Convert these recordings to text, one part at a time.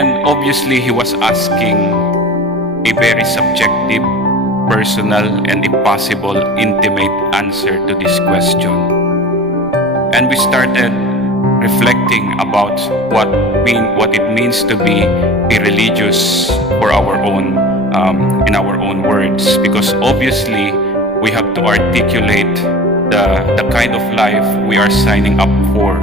And obviously, he was asking a very subjective, personal, and if possible, intimate answer to this question. And we started reflecting about what it means to be a religious for our own, in our own words, because obviously we have to articulate the kind of life we are signing up for.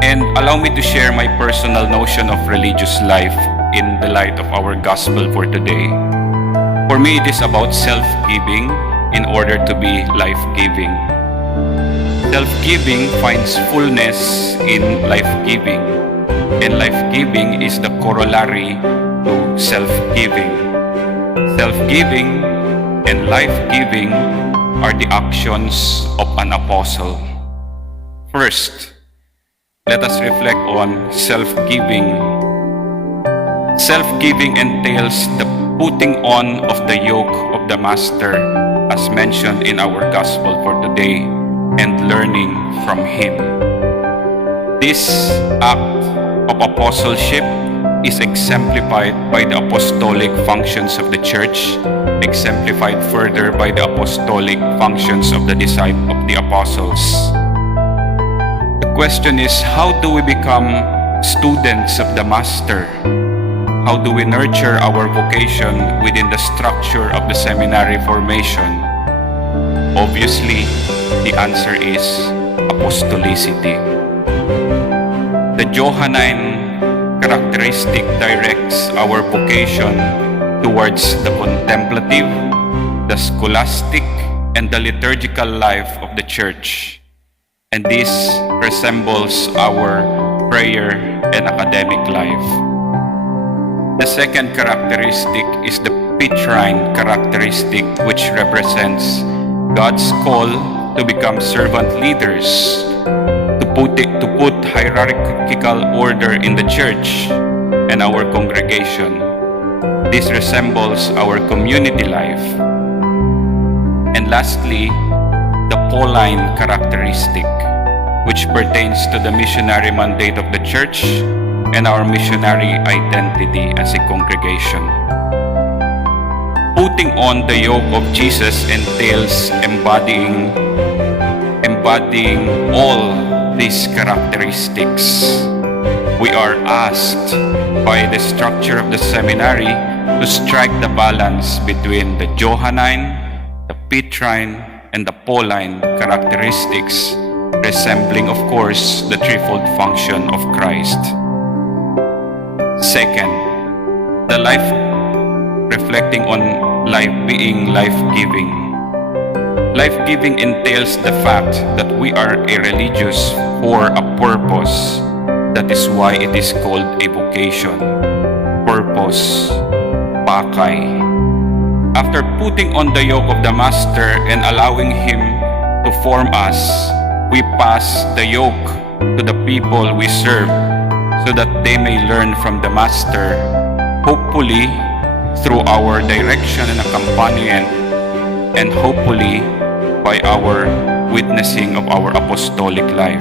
And allow me to share my personal notion of religious life in the light of our gospel for today. For me, it is about self-giving in order to be life-giving. Self-giving finds fullness in life-giving, and life-giving is the corollary to self-giving. Self-giving and life-giving are the actions of an apostle. First, let us reflect on self-giving. Self-giving entails the putting on of the yoke of the Master, as mentioned in our gospel for today, and learning from him. This act of apostleship is exemplified by the apostolic functions of the church, exemplified further by the apostolic functions of the apostles. The question is, how do we become students of the Master? How do we nurture our vocation within the structure of the seminary formation? Obviously, the answer is apostolicity. The Johannine characteristic directs our vocation towards the contemplative, the scholastic, and the liturgical life of the church. And this resembles our prayer and academic life. The second characteristic is the Petrine characteristic, which represents God's call to become servant leaders, to put hierarchical order in the church and our congregation. This resembles our community life. And lastly, the Pauline characteristic, which pertains to the missionary mandate of the church and our missionary identity as a congregation. Putting on the yoke of Jesus entails embodying all these characteristics. We are asked by the structure of the seminary to strike the balance between the Johannine, the Petrine, and the Pauline characteristics, resembling, of course, the threefold function of Christ. Second, the life reflecting on life being life-giving. Life-giving entails the fact that we are a religious for a purpose. That is why it is called a vocation. Purpose, pakay. After putting on the yoke of the Master and allowing him to form us, we pass the yoke to the people we serve so that they may learn from the Master, hopefully through our direction and accompaniment, and hopefully by our witnessing of our apostolic life.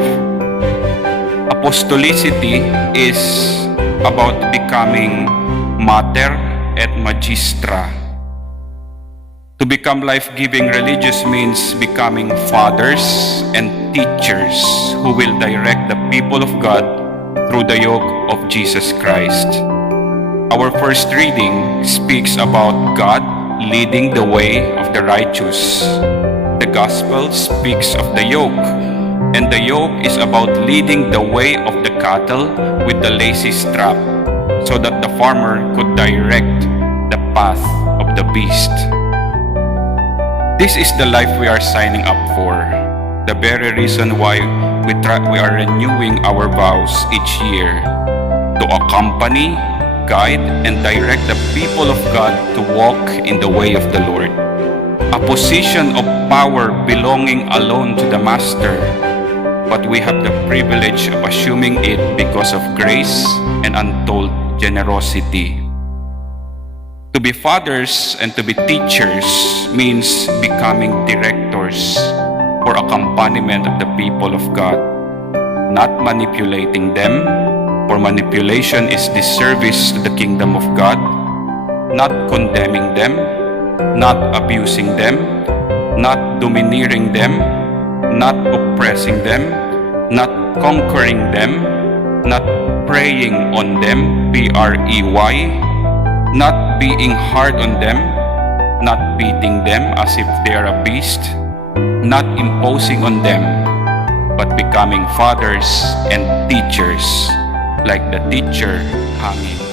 Apostolicity is about becoming mater et magistra. To become life-giving religious means becoming fathers and teachers who will direct the people of God through the yoke of Jesus Christ. Our first reading speaks about God leading the way of the righteous. The gospel speaks of the yoke, and the yoke is about leading the way of the cattle with the lacy strap, so that the farmer could direct the path of the beast. This is the life we are signing up for, the very reason why we are renewing our vows each year, to accompany, guide, and direct the people of God to walk in the way of the Lord. A position of power belonging alone to the Master, but we have the privilege of assuming it because of grace and untold generosity. To be fathers and to be teachers means becoming directors for accompaniment of the people of God, not manipulating them, For manipulation is disservice to the kingdom of God, not condemning them, not abusing them, not domineering them, not oppressing them, not conquering them, not preying on them, P-R-E-Y, not being hard on them, not beating them as if they are a beast, not imposing on them, but becoming fathers and teachers, like the teacher hanging